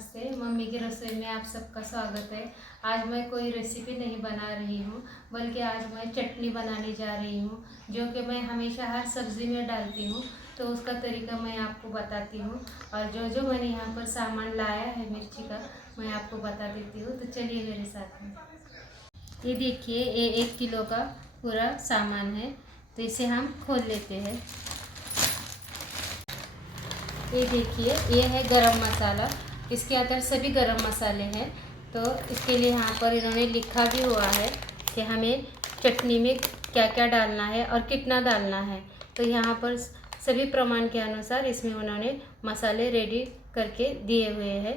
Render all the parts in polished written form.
नमस्ते। मम्मी की रसोई में आप सबका स्वागत है। आज मैं कोई रेसिपी नहीं बना रही हूँ, बल्कि आज मैं चटनी बनाने जा रही हूँ, जो कि मैं हमेशा हर सब्ज़ी में डालती हूँ। तो उसका तरीका मैं आपको बताती हूँ, और जो जो मैंने यहाँ पर सामान लाया है मिर्ची का, मैं आपको बता देती हूँ। तो चलिए मेरे साथ में। ये देखिए, ये 1 किलो का पूरा सामान है। तो इसे हम खोल लेते हैं। ये देखिए, ये है गरम मसाला। इसके अंदर सभी गरम मसाले हैं। तो इसके लिए यहाँ पर इन्होंने लिखा भी हुआ है कि हमें चटनी में क्या क्या डालना है और कितना डालना है। तो यहाँ पर सभी प्रमाण के अनुसार इसमें उन्होंने मसाले रेडी करके दिए हुए हैं।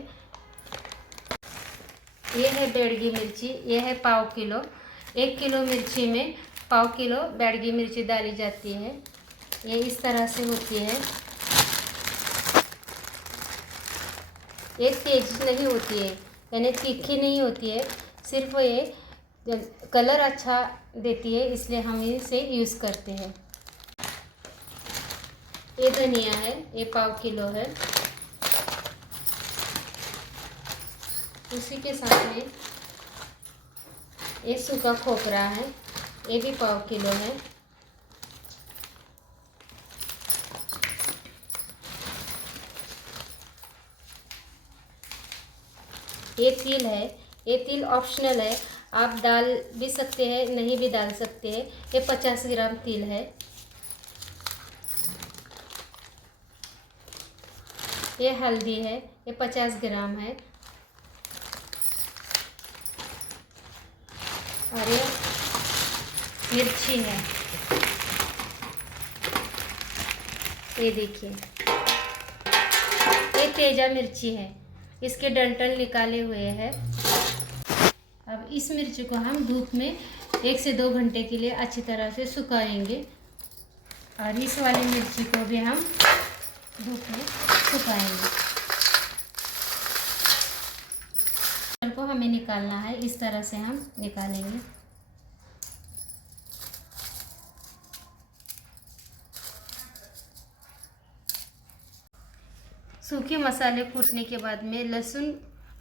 ये है बेडगी मिर्ची, ये है पाव किलो। 1 किलो मिर्ची में पाव किलो बेडगी मिर्ची डाली जाती है। ये इस तरह से होती है। ये तेज नहीं होती है, यानी तीखी नहीं होती है। सिर्फ ये कलर अच्छा देती है, इसलिए हम इसे यूज़ करते हैं। ये धनिया है, ये पाव किलो है। उसी के साथ में ये सूखा खोपरा है, ये भी पाव किलो है। ये तिल है, ये तिल ऑप्शनल है, आप डाल भी सकते हैं, नहीं भी डाल सकते हैं। ये 50 ग्राम तिल है। ये हल्दी है, ये 50 ग्राम है। और ये मिर्ची है, ये देखिए, ये तेजा मिर्ची है, इसके डंठल निकाले हुए हैं। अब इस मिर्ची को हम धूप में 1 से 2 घंटे के लिए अच्छी तरह से सुखाएंगे, और इस वाली मिर्ची को भी हम धूप में सुखाएंगे। को हमें निकालना है, इस तरह से हम निकालेंगे। सूखे मसाले कूटने के बाद में लहसुन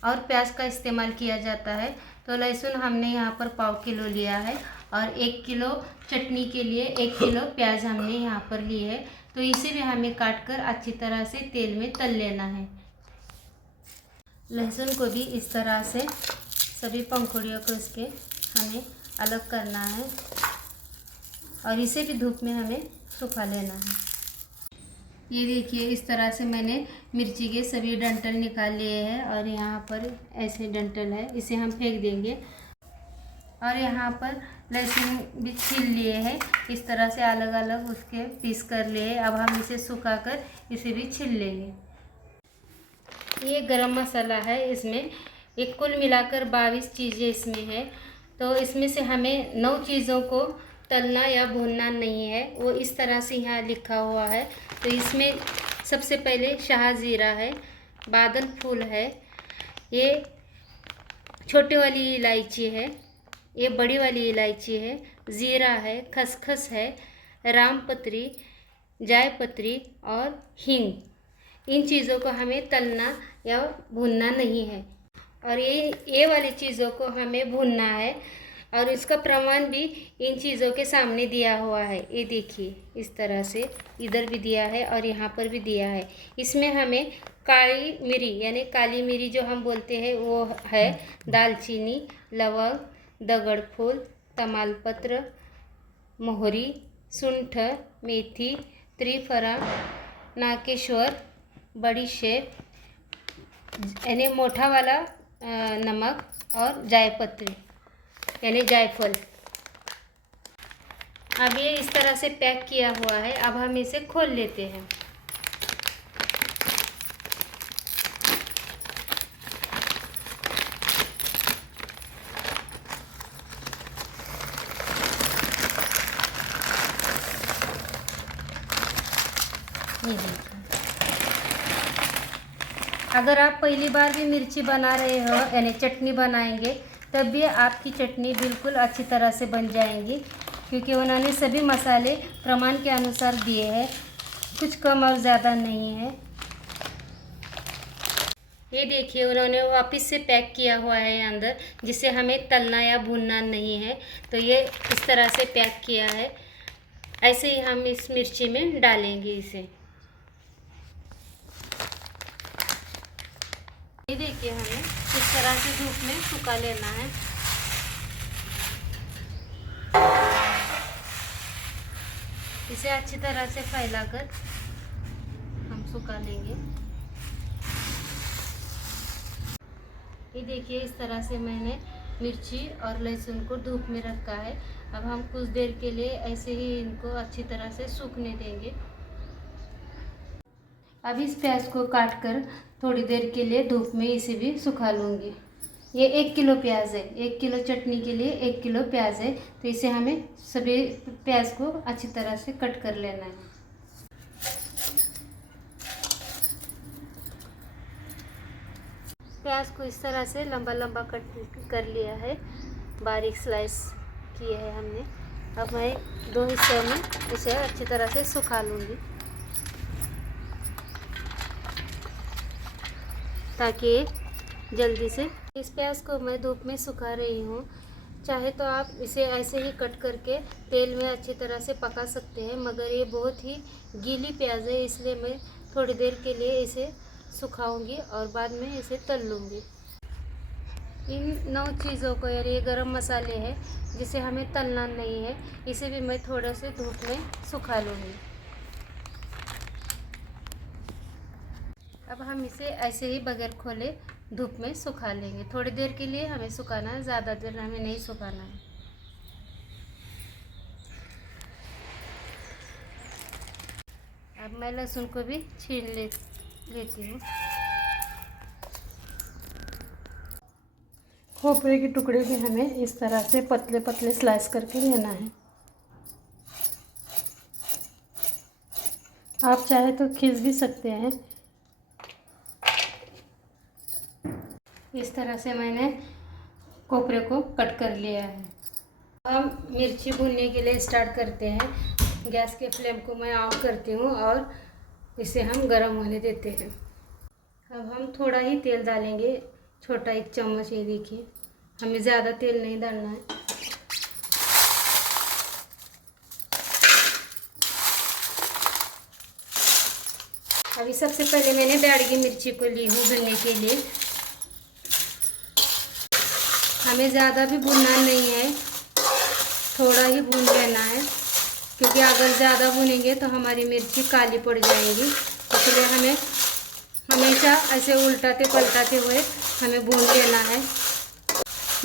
और प्याज का इस्तेमाल किया जाता है। तो लहसुन हमने यहाँ पर पाव किलो लिया है, और 1 किलो चटनी के लिए 1 किलो प्याज हमने यहाँ पर ली है। तो इसे भी हमें काट कर अच्छी तरह से तेल में तल लेना है। लहसुन को भी इस तरह से सभी पंखुड़ियों को इसके हमें अलग करना है, और इसे भी धूप में हमें सुखा लेना है। ये देखिए, इस तरह से मैंने मिर्ची के सभी डंठल निकाल लिए हैं, और यहाँ पर ऐसे डंठल है, इसे हम फेंक देंगे। और यहाँ पर लहसुन भी छील लिए हैं, इस तरह से अलग अलग उसके पीस कर लिए। अब हम इसे सुखाकर इसे भी छील लेंगे। ये गरम मसाला है, इसमें एक कुल मिलाकर 22 चीज़ें इसमें है। तो इसमें से हमें 9 चीज़ों को तलना या भूनना नहीं है, वो इस तरह से यहाँ लिखा हुआ है। तो इसमें सबसे पहले शाहजीरा है, बादल फूल है, ये छोटी वाली इलायची है, ये बड़ी वाली इलायची है, ज़ीरा है, खसखस है, रामपत्री, जायपत्री और हींग। इन चीज़ों को हमें तलना या भूनना नहीं है, और ये वाली चीज़ों को हमें भूनना है। और इसका प्रमाण भी इन चीज़ों के सामने दिया हुआ है। ये देखिए, इस तरह से इधर भी दिया है और यहाँ पर भी दिया है। इसमें हमें काली मिरी यानी काली मिरी जो हम बोलते हैं वो है, दालचीनी, लवंग, दगड़फूल, तमालपत्र, मोहरी, सूंठ, मेथी, त्रिफला, नाकेश्वर, बड़ीशेप यानी मोटा वाला नमक, और जायपत्री यानी जायफल। अब ये इस तरह से पैक किया हुआ है। अब हम इसे खोल लेते हैं। ये देखिए, अगर आप पहली बार भी मिर्ची बना रहे हो यानी चटनी बनाएंगे, तब भी आपकी चटनी बिल्कुल अच्छी तरह से बन जाएंगी, क्योंकि उन्होंने सभी मसाले प्रमाण के अनुसार दिए हैं, कुछ कम और ज़्यादा नहीं है। ये देखिए उन्होंने वापस से पैक किया हुआ है अंदर, जिसे हमें तलना या भूनना नहीं है। तो ये इस तरह से पैक किया है। ऐसे ही हम इस मिर्ची में डालेंगे इसे। ये देखिए हमें इस तरह से धूप में सुखा लेना है। इसे अच्छी तरह से फैलाकर हम सुखा लेंगे। ये देखिए इस तरह से मैंने मिर्ची और लहसुन को धूप में रखा है। अब हम कुछ देर के लिए ऐसे ही इनको अच्छी तरह से सूखने देंगे। अब इस प्याज को काट कर थोड़ी देर के लिए धूप में इसे भी सुखा लूँगी। ये 1 किलो प्याज है, 1 किलो चटनी के लिए 1 किलो प्याज है। तो इसे हमें सभी प्याज को अच्छी तरह से कट कर लेना है। प्याज को इस तरह से लंबा लंबा कट कर लिया है, बारीक स्लाइस किए है हमने। अब मैं 2 हिस्सों में इसे अच्छी तरह से सुखा लूँगी, ताकि जल्दी से। इस प्याज को मैं धूप में सुखा रही हूँ। चाहे तो आप इसे ऐसे ही कट करके तेल में अच्छी तरह से पका सकते हैं, मगर ये बहुत ही गीली प्याज है, इसलिए मैं थोड़ी देर के लिए इसे सुखाऊंगी और बाद में इसे तल लूँगी। इन 9 चीज़ों को, यार ये गरम मसाले हैं जिसे हमें तलना नहीं है, इसे भी मैं थोड़ा से धूप में सुखा लूँगी। अब हम इसे ऐसे ही बगैर खोले धूप में सुखा लेंगे। थोड़ी देर के लिए हमें सुखाना है, ज़्यादा देर हमें नहीं सुखाना है। अब मैं लहसुन को भी छील लेती हूँ। खोपरे के टुकड़े भी हमें इस तरह से पतले पतले स्लाइस करके लेना है। आप चाहे तो खींच भी सकते हैं। इस तरह से मैंने कोपरे को कट कर लिया है। हम मिर्ची भूनने के लिए स्टार्ट करते हैं। गैस के फ्लेम को मैं ऑन करती हूँ और इसे हम गरम होने देते हैं। अब हम थोड़ा ही तेल डालेंगे, छोटा 1 चम्मच। ये देखिए, हमें ज़्यादा तेल नहीं डालना है। अभी सबसे पहले मैंने ब्याडगी मिर्ची को ली हूँ भूनने के लिए। हमें ज़्यादा भी भूनना नहीं है, थोड़ा ही भून लेना है, क्योंकि अगर ज़्यादा भूनेंगे तो हमारी मिर्ची काली पड़ जाएगी। इसलिए हमें हमेशा ऐसे उल्टाते पलटाते हुए हमें भून लेना है।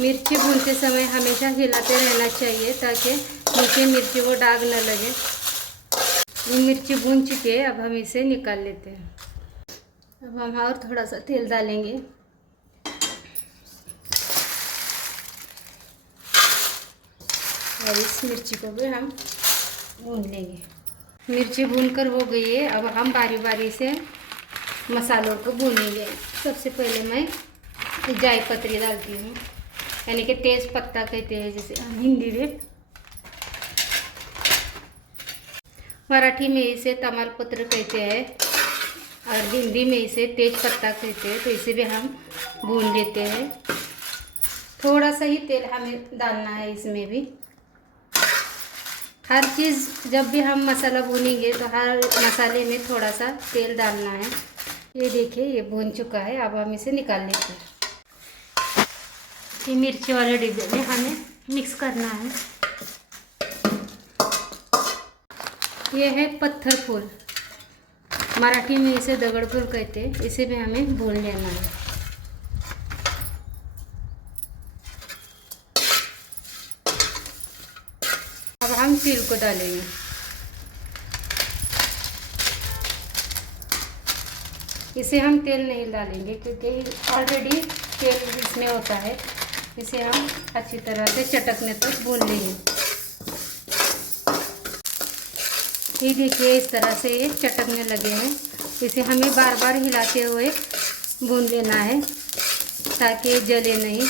मिर्ची भूनते समय हमेशा हिलाते रहना चाहिए, ताकि नीचे मिर्ची को दाग न लगे। ये मिर्ची भून चुकी है, अब हम इसे निकाल लेते हैं। अब हम और थोड़ा सा तेल डालेंगे। और इस मिर्ची को भी हम भून लेंगे। मिर्ची भूनकर हो गई है। अब हम बारी बारी से मसालों को भूनेंगे। सबसे पहले मैं जाई पत्री डालती हूँ, यानी कि तेज पत्ता कहते हैं जिसे हम हिंदी में। मराठी में इसे तमालपत्र कहते हैं और हिंदी में इसे तेज पत्ता कहते हैं। तो इसे भी हम भून लेते हैं। थोड़ा सा ही तेल हमें डालना है इसमें भी। हर चीज़ जब भी हम मसाला भूनेंगे तो हर मसाले में थोड़ा सा तेल डालना है। ये देखिए, ये भून चुका है। अब हम इसे निकाल लेते हैं। ये मिर्ची वाले डिब्बे में हमें मिक्स करना है। ये है पत्थर फूल, मराठी में इसे दगड़ फूल कहते हैं। इसे भी हमें भून लेना है। अब हम तिल को डालेंगे। इसे हम तेल नहीं डालेंगे, क्योंकि ऑलरेडी तेल इसमें होता है। इसे हम अच्छी तरह से चटकने तक भून लेंगे। ये देखिए, इस तरह से ये चटकने लगे हैं। इसे हमें बार बार हिलाते हुए भून लेना है, ताकि ये जले नहीं।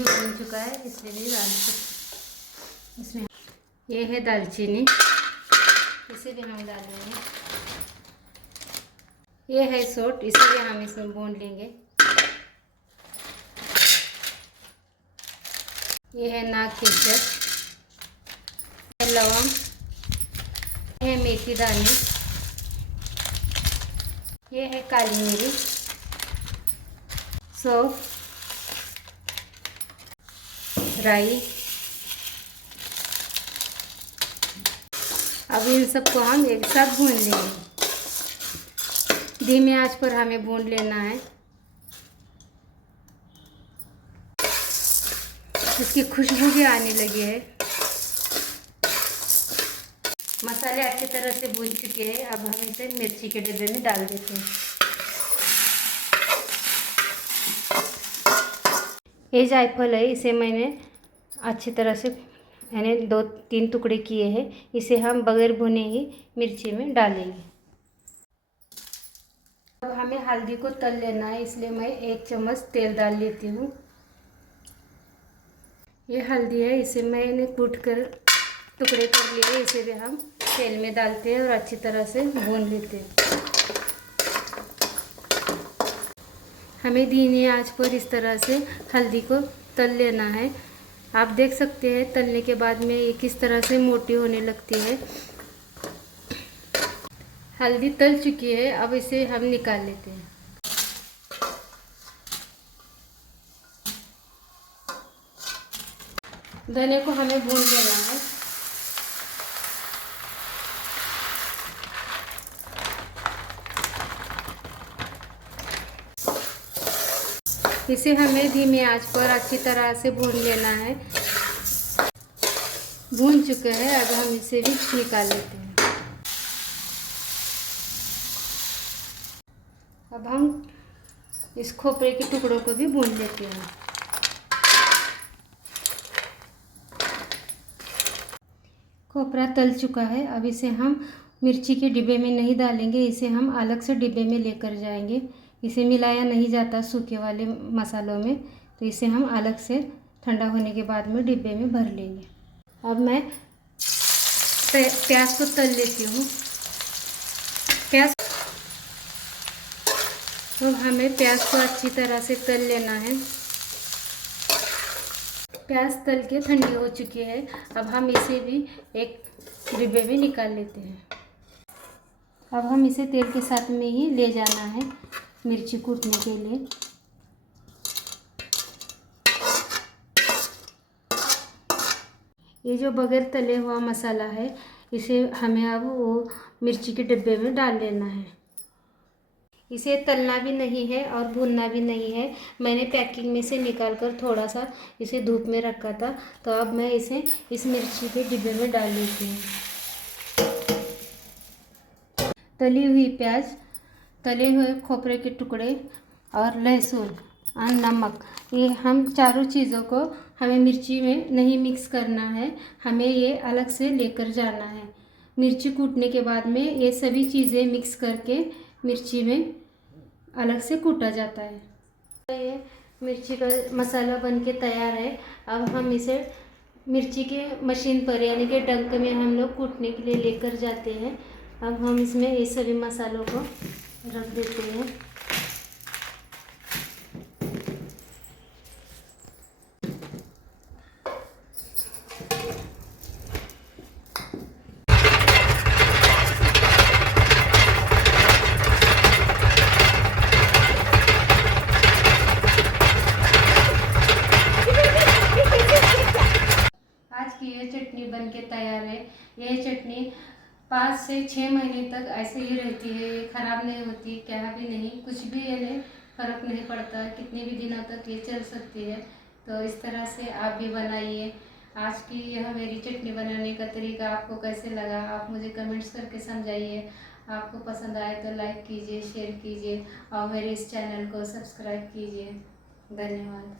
भून चुका है, इसमें भी डाल सकते। इसमें ये है दालचीनी, इसे भी हम डालेंगे। ये है सोट, इसीलिए हम इसमें भून लेंगे। ये है नाग केसर, लवंग, ये है मेथी दाने, ये है काली मिर्च, सौंफ, राई। अब इन सबको हम एक साथ भून लेंगे। धीमे आंच पर हमें भून लेना है। इसकी खुशबू भी आने लगी है। मसाले अच्छी तरह से भून चुके हैं। अब हम इसे मिर्ची के डिब्बे में डाल देते हैं। ये जायफल है, इसे मैंने अच्छी तरह से यानी 2-3 टुकड़े किए हैं। इसे हम बगैर भुने ही मिर्ची में डालेंगे। अब हमें हल्दी को तल लेना है, इसलिए मैं 1 चम्मच तेल डाल लेती हूँ। ये हल्दी है, इसे मैंने कूट कर टुकड़े कर लिए। इसे भी हम तेल में डालते हैं और अच्छी तरह से भून लेते हैं। हमें धीमी आंच पर इस तरह से हल्दी को तल लेना है। आप देख सकते हैं तलने के बाद में ये किस तरह से मोटी होने लगती है। हल्दी तल चुकी है, अब इसे हम निकाल लेते हैं। धनिया को हमें भून लेना है। इसे हमें धीमी आंच पर अच्छी तरह से भून लेना है। भून चुके हैं, अब हम इसे भी निकाल लेते हैं। अब हम इस खोपरे के टुकड़ों को भी भून लेते हैं। खोपरा तल चुका है। अब इसे हम मिर्ची के डिब्बे में नहीं डालेंगे, इसे हम अलग से डिब्बे में लेकर जाएंगे। इसे मिलाया नहीं जाता सूखे वाले मसालों में, तो इसे हम अलग से ठंडा होने के बाद में डिब्बे में भर लेंगे। अब मैं प्याज को तल लेती हूँ। तो हमें प्याज को अच्छी तरह से तल लेना है। प्याज तल के ठंडी हो चुकी है। अब हम इसे भी एक डिब्बे में निकाल लेते हैं। अब हम इसे तेल के साथ में ही ले जाना है मिर्ची कूटने के लिए। ये जो बगैर तले हुआ मसाला है, इसे हमें अब वो मिर्ची के डिब्बे में डाल लेना है। इसे तलना भी नहीं है और भूनना भी नहीं है। मैंने पैकिंग में से निकाल कर थोड़ा सा इसे धूप में रखा था, तो अब मैं इसे इस मिर्ची के डिब्बे में डाल लेती हूँ। तली हुई प्याज, तले हुए खोपरे के टुकड़े और लहसुन और नमक, ये हम चारों चीज़ों को हमें मिर्ची में नहीं मिक्स करना है। हमें ये अलग से लेकर जाना है। मिर्ची कूटने के बाद में ये सभी चीज़ें मिक्स करके मिर्ची में अलग से कूटा जाता है। ये मिर्ची का मसाला बनके तैयार है। अब हम इसे मिर्ची के मशीन पर यानी कि डंक में हम लोग कूटने के लिए लेकर जाते हैं। अब हम इसमें ये सभी मसालों को रख देते हैं। ये चटनी बनके तैयार है। यह चटनी 5 से 6 महीने तक ऐसे ही रहती है। ये ख़राब नहीं होती, क्या भी नहीं, कुछ भी यानी फ़र्क नहीं पड़ता। कितने भी दिनों तक ये चल सकती है। तो इस तरह से आप भी बनाइए। आज की यह मेरी चटनी बनाने का तरीका आपको कैसे लगा, आप मुझे कमेंट्स करके समझाइए। आपको पसंद आए तो लाइक कीजिए, शेयर कीजिए और मेरे इस चैनल को सब्सक्राइब कीजिए। धन्यवाद।